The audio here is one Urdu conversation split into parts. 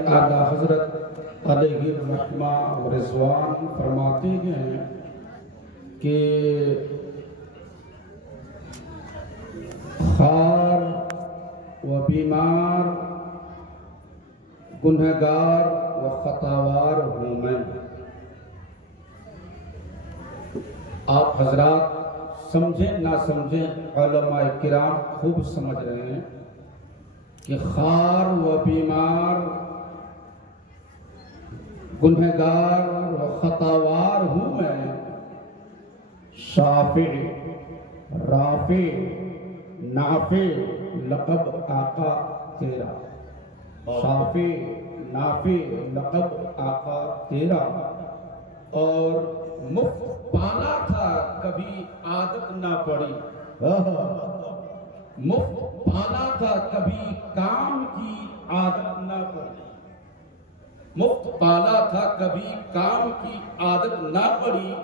اعلیٰ حضرت علیہ الرحمہ و رضوان فرماتے ہیں کہ خار و بیمار گنہگار و خطاوار ہوں میں۔ آپ حضرات سمجھیں نہ سمجھیں، علماء کرام خوب سمجھ رہے ہیں کہ خار و بیمار گنہگار و خطاوار ہوں میں۔ شافع رافع نافع لقب آقا تیرا، شافع نافع لقب آقا تیرا، اور مفت پالا تھا کبھی عادت نہ پڑی، مفت پالا تھا کبھی کام کی عادت نہ پڑی، مفت پالا تھا کبھی کام کی عادت نہ پڑی،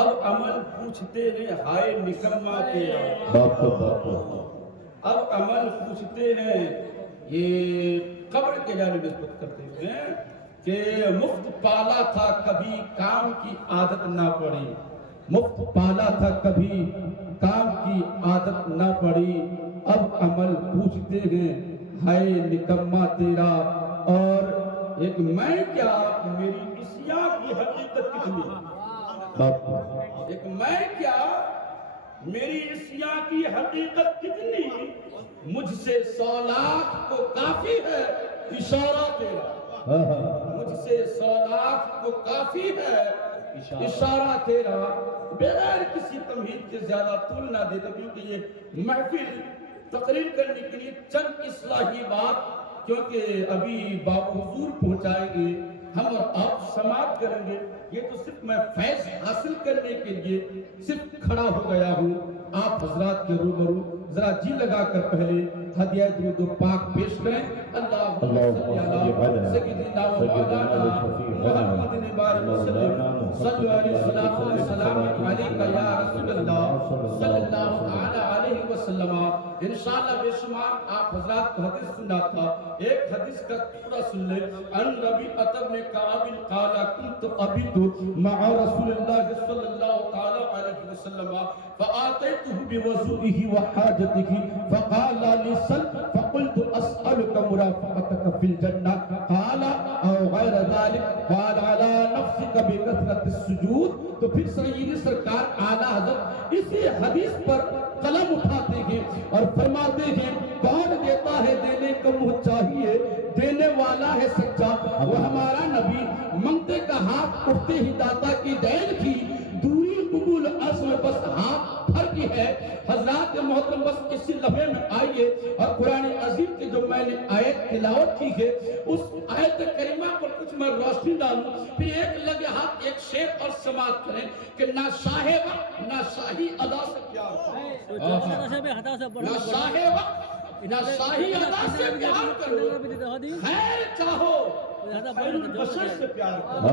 اب عمل پوچھتے ہیں ہائے نکما تیرا، اب عمل پوچھتے ہیں، یہ قبر کے جانب نسبت کرتے ہیں کہ مفت پالا تھا کبھی کام کی عادت نہ پڑی، مفت پالا تھا کبھی کام کی عادت نہ پڑی، اب عمل پوچھتے ہیں ہائے نکما تیرا، اور ایک میں کیا میری عصیاں کی حقیقت کتنی، ایک میں کیا میری عصیاں کی حقیقت کتنی، مجھ سے 100 لاکھ کو کافی ہے اشارہ تیرا، مجھ سے 100 لاکھ کو کافی ہے اشارہ تیرا۔ بغیر کسی تمہید کے زیادہ طول نہ دیتے، کیونکہ یہ محفل تقریر کرنے کے لیے چند اصلاحی بات، کیونکہ ابھی باب حضور پہنچائیں گے ہم اور آپ سماعت کریں گے، یہ تو صرف میں فیض حاصل کرنے کے لیے صرف کھڑا ہو گیا ہوں آپ حضرات کے روبرو۔ ذرا جی لگا کر پہلے ہدیہ درود و پاک پیش کریں۔ اللہم صلی علی سیدنا و مولانا محمد مبارک وسلم، صلی علیہ السلام علیکہ یا رسول اللہ صلی اللہ تعالی علیہ وسلم۔ انشاءاللہ بے شمار آپ حضرات کو حدیث سنا تھا، ایک حدیث کا پورا سن لیں۔ ان ربیعہ بن کعب قال كنت ابیت مع رسول اللہ صلی اللہ تعالی علیہ وسلم فآتيته بوضوئه وحاجته فقال لي سل فقلت اسألك مرافقتك في الجنة قال او غير ذلك قال على نفسك بكثرة السجود۔ تو پھر سیدی سرکار اعلیٰ حضرت اسی حدیث پر قلم اٹھاتے ہیں اور فرماتے ہیں کون دیتا ہے دینے کا منہ چاہیے، دینے والا ہے سچا، وہ ہمارا نبی منگتے کا ہاتھ اٹھتے ہی داتا کی دین کی دوری قبول عزم بس ہاتھ فرق ہے۔ حضرات محترم بس اسی لمحے میں آئیے اور قرآن عظیم کی جو میں نے آیت تلاوت کی ہے اس آیت کریمہ پر کچھ میں روشنی ڈالوں، پھر ایک لگے ہاتھ ایک شعر اور سماعت کریں کہ نہ شاہ وقت نہ شاہی ادا سے پیار کرو، نہ شاہ وقت نہ شاہی ادا سے پیار کرو، خیر چاہو خیر البشر سے پیار کرو،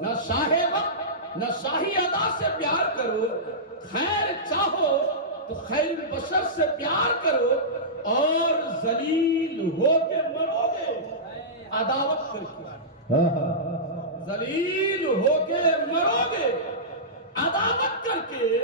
نہ شاہ وقت نہ شاہی ادا سے پیار کرو، خیر چاہو تو خیر البشر سے پیار کرو، اور ذلیل ہو کے مرو گے عداوت کر کے، ذلیل ہو کے مرو گے عداوت کر کے،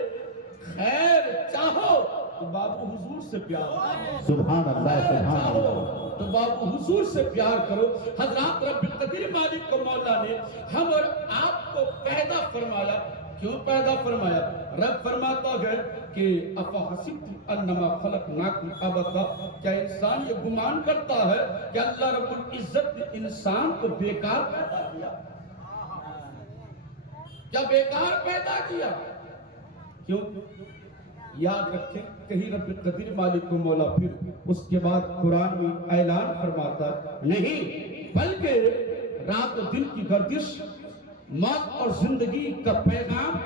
خیر چاہو تو بابو حضور سے پیار، سبحان اللہ سبحان اللہ، تو بابو حضور سے پیار کرو۔ حضرات رب القدیر مالک کو مولا نے ہم اور آپ کو پیدا فرمایا، کیوں پیدا فرمایا؟ رب فرماتا ہے کہ افحسبتم انما خلقناکم عبثا، کیا انسان یہ گمان کرتا ہے کہ اللہ رب العزت نے انسان کو بیکار پیدا کیا؟ کیا بیکار پیدا کیا؟ کیوں؟ یاد رکھیں کہیں رب القدیر مالک کو مولا پھر اس کے بعد قرآن میں اعلان فرماتا نہیں، بلکہ رات و دن کی گردش، موت اور زندگی کا پیغام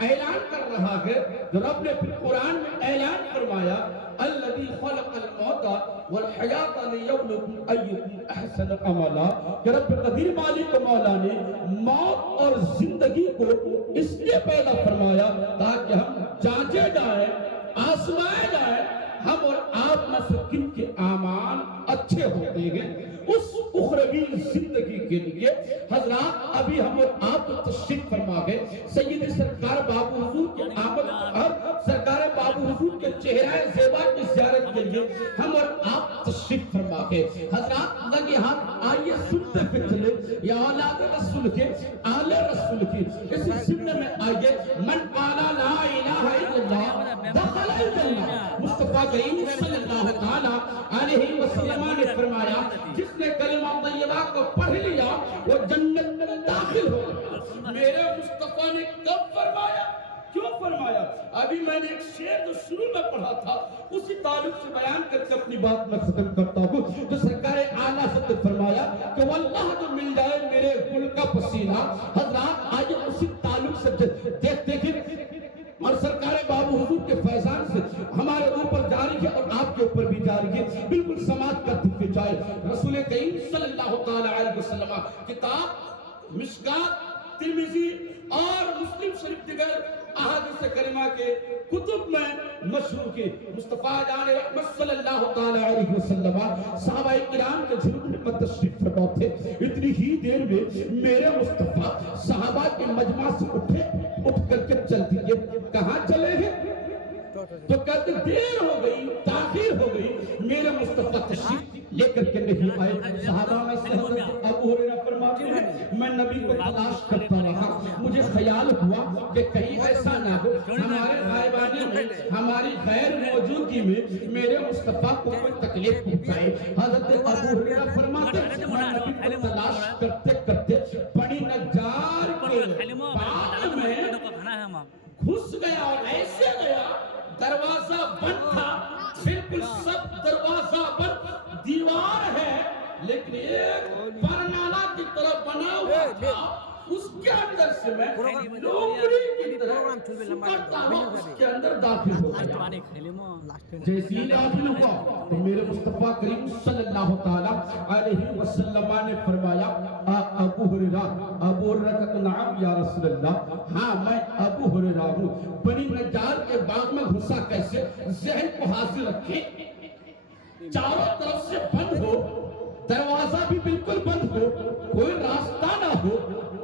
اعلان کر رہا ہے، جو رب نے پھر قرآن میں اعلان فرمایا الذی خلق الموت والحیات لیبلوکم ایکم احسن عملا، کہ رب قدیر مالک مولا نے موت اور زندگی کو اس لیے پیدا فرمایا تاکہ ہم جانچے جائیں، آزمائے جائیں ہم اور آپ میں سے کن کے اعمال اچھے ہوتے ہیں۔ اس اخروی طویل زندگی کے لیے حضرات ابھی ہم اور آپ تو تشریف فرما گئے سید سرکار بابو حضور کے آمد اور سرکار بابو حضور کے چہرہ زیبا کی زیارت کے لیے ہم اور آپ تشریف فرما گئے حضرات لگے ہاتھ آئیے سنتے پھر چلے یا اولاد رسول کے آل رسول کی اس سننے میں آئیے من قالا لا الہ الا اللہ دخل الجنہ مصطفیٰ کریم صلی اللہ تعالی علیہ وسلم نے فرمایا جس نے کلمہ طیبہ کو پڑھ لیا وہ جنت میں داخل ہو گیا میرے مصطفیٰ نے کب فرمایا کیوں فرمایا ابھی میں نے ایک شعر جو شروع میں پڑھا تھا اسی تعلق سے بیان کر کے اپنی بات میں ختم کرتا ہوں جو سرکار اعلیٰ سے فرمایا کہ واللہ جو مل جائے میرے گل کا پسینہ حضرات آئیے اسی تعلق سے دیکھیں اور سرکار بابو حضور کے فیضان سے ہمارے اوپر جاری ہے اور آپ کے اوپر بھی جاری ہے بالکل سماعت کرتے ہوئے جائے رسول کریم صلی اللہ تعالی علیہ وسلم کتاب مشکات ترمذی اور مسلم شریف دیگر احادیث کریمہ کے کتب میں مشہور کی مصطفیٰ جان رحمت صلی اللہ تعالی علیہ وسلم صحابہ کرام کے جھرمنے میں تشریف فرما تھے اتنی ہی دیر میں میرے مصطفیٰ صحابہ کے مجمع سے اٹھ کر کے چل دیئے کہاں چلے گئے تو کہتے دیر ہو گئی تاخیر ہو گئی میرے مصطفیٰ تشریف لے کر کے نہیں آئے صحابہ میں سے حضرت ابو ہریرہ فرماتے ہیں میں نبی کو تلاش کرتا رہا مجھے خیال ہوا کہ کہیں ایسا نہ ہو ہمارے غائبانے میں ہماری غیر موجودگی میں میرے مصطفیٰ کو کوئی تکلیف پہنچائے حضرت ابو ہریرہ فرماتے ہیں میں نبی کو تلاش کرتے کرتے بڑی نجار کے باغ میں گھس گیا اور ایسے گیا دروازہ بند تھا بالکل سب دروازہ بند دیوار ہے لیکن ایک پرنالہ کی طرف بنا ہوا تھا اس کے اندر سے میں لومڑی کی طرح سکرتا ہوا اس کے اندر داخل ہو گیا جیسے ہی داخل ہوا تو میرے مصطفیٰ کریم صلی اللہ تعالی علیہ وسلم نے فرمایا ابو ہریرہ کہا نعم یا رسول اللہ ہاں میں ابو ہریرہ ہوں بنی نجار کے باغ میں گھسا کیسے ذہن کو حاضر رکھیں چاروں طرف سے بند ہو دروازہ بھی بالکل بند ہو کوئی راستہ نہ ہو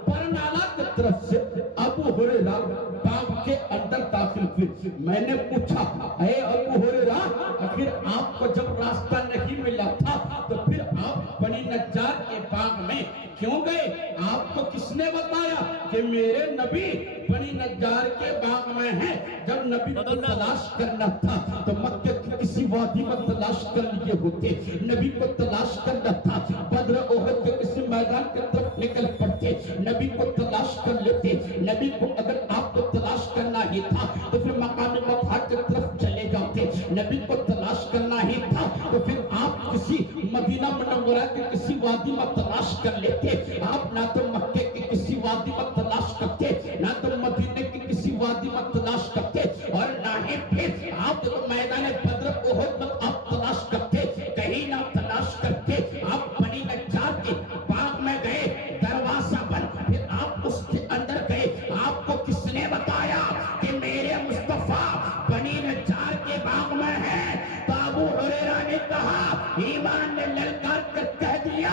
پرنالہ کی طرف سے ابو ہریرہ باغ کے اندر داخل ہوئے میں نے پوچھا اے ابو ہریرہ آخر آپ کو جب راستہ نہیں ملا تھا تو پھر آپ بنی نجار کے باغ میں کیوں گئے آپ کو کس نے بتایا کہ میرے نبی بنی نجار کے باغ میں ہیں جب نبی کو تلاش کرنا تھا تو مکہ کی کسی وادی میں تلاش کر لیے ہوتے نبی کو تلاش کرنا تھا بدر احد کے کسی میدان کی طرف نکل پڑتے نبی کو تلاش کر لیتے نبی کو اگر آپ کو تلاش کرنا ہی تھا تو پھر مقام مطہر کی طرف چلے جاتے نبی کو تلاش کرنا ہی تھا تو پھر آپ کسی مدینہ منورہ کے کسی وادی میں تلاش کر لیتے آپ نہ تو مکے کی کسی وادی میں تلاش کرتے نہ تو مدینے کی کسی وادی میں تلاش کرتے اور نہ ہی پھر آپ تو میدان بدر احد میں آپ تلاش کرتے کہیں نہ تلاش کرتے آپ بنی نجار کے باغ میں گئے دروازہ بند پھر آپ اس کے اندر گئے آپ کو کس نے بتایا کہ میرے مصطفیٰ بنی نجار کے باغ میں ہے تو ابو ہریرہ نے کہا ایمان نے للکار کر کہہ دیا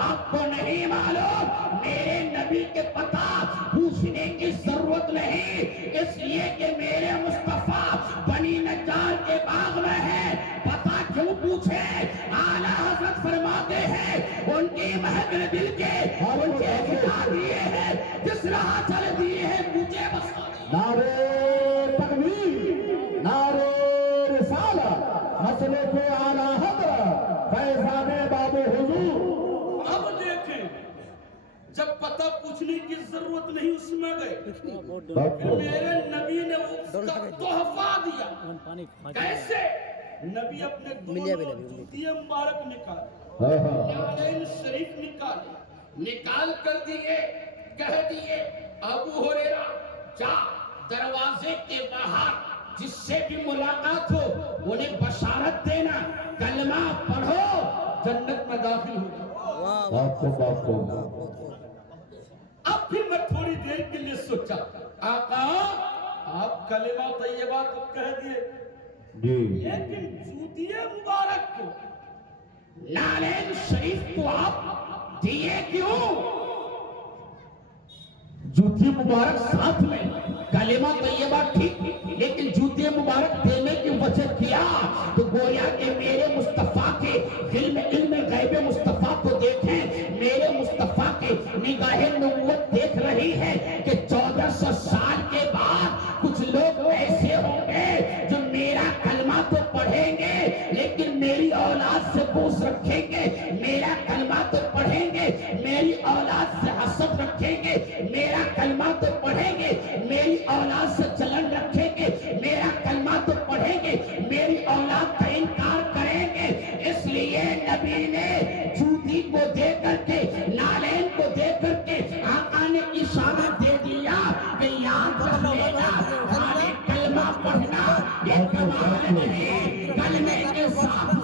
آپ کو نہیں معلوم میرے نبی کے پتہ پوچھنے کی ضرورت نہیں اس لیے کہ میرے مصطفیٰ بنی نجار کے باغ میں ہے پتہ کیوں پوچھے اعلیٰ حضرت فرماتے ہیں ان کی محضر دل کے مجھے بتا دیے ہیں جس راہ چل دیے ہیں مجھے بتا نعرہ تکبیر نعرہ رسالت مسلک اعلیٰ حضرت فیضان بابو حضور اب دیکھیں جب پتہ پوچھنے کی ضرورت نہیں اس میں گئے پھر میرے نبی نے اس کا تحفہ دیا کیسے نبی اپنے دونوں جوتی مبارک نکالے نعلین شریف نکال کر دیے کہہ دیے ابو ہریرہ جا دروازے کے باہر جس سے بھی ملاقات ہو انہیں بشارت دینا کلمہ پڑھو جنت میں داخل ہو اب پھر میں تھوڑی دیر کے لیے سوچا آقا آپ کلمہ طیبہ تو کہہ دیے لیکن جوتی مبارک کو نعلین شریف کو آپ دیے کیوں؟ جوتی مبارک ساتھ میں، کلمہ طیبہ ٹھیک، لیکن جوتی مبارک دینے کی وجہ کیا؟ تو گویا کہ میرے مصطفیٰ کے علم غیب مصطفیٰ کو دیکھیں، میرے مصطفیٰ کے نگاہ نبوت دیکھ رہی ہے کہ 1400 سال کے بعد کچھ لوگ ایسے ہوں گے جو میرا کلمہ تو پڑھیں گے لیکن میری اولاد سے بغض رکھیں گے، میرا کلمہ تو پڑھیں گے میری اولاد سے حسد رکھیں گے، میرا کلمہ تو پڑھیں گے میری اولاد سے جلن رکھیں گے، میرا کلمہ تو پڑھیں گے میری اولاد کا انکار کریں گے۔ اس لیے نبی نے جوتی کو دے کر کے، نالین کو دے کر کے آقا نے اشارہ دے دیا کہ یاد رکھ لینا، ہمارے کلمہ پڑھنا یہ کمال نہیں، کلمے کے ساتھ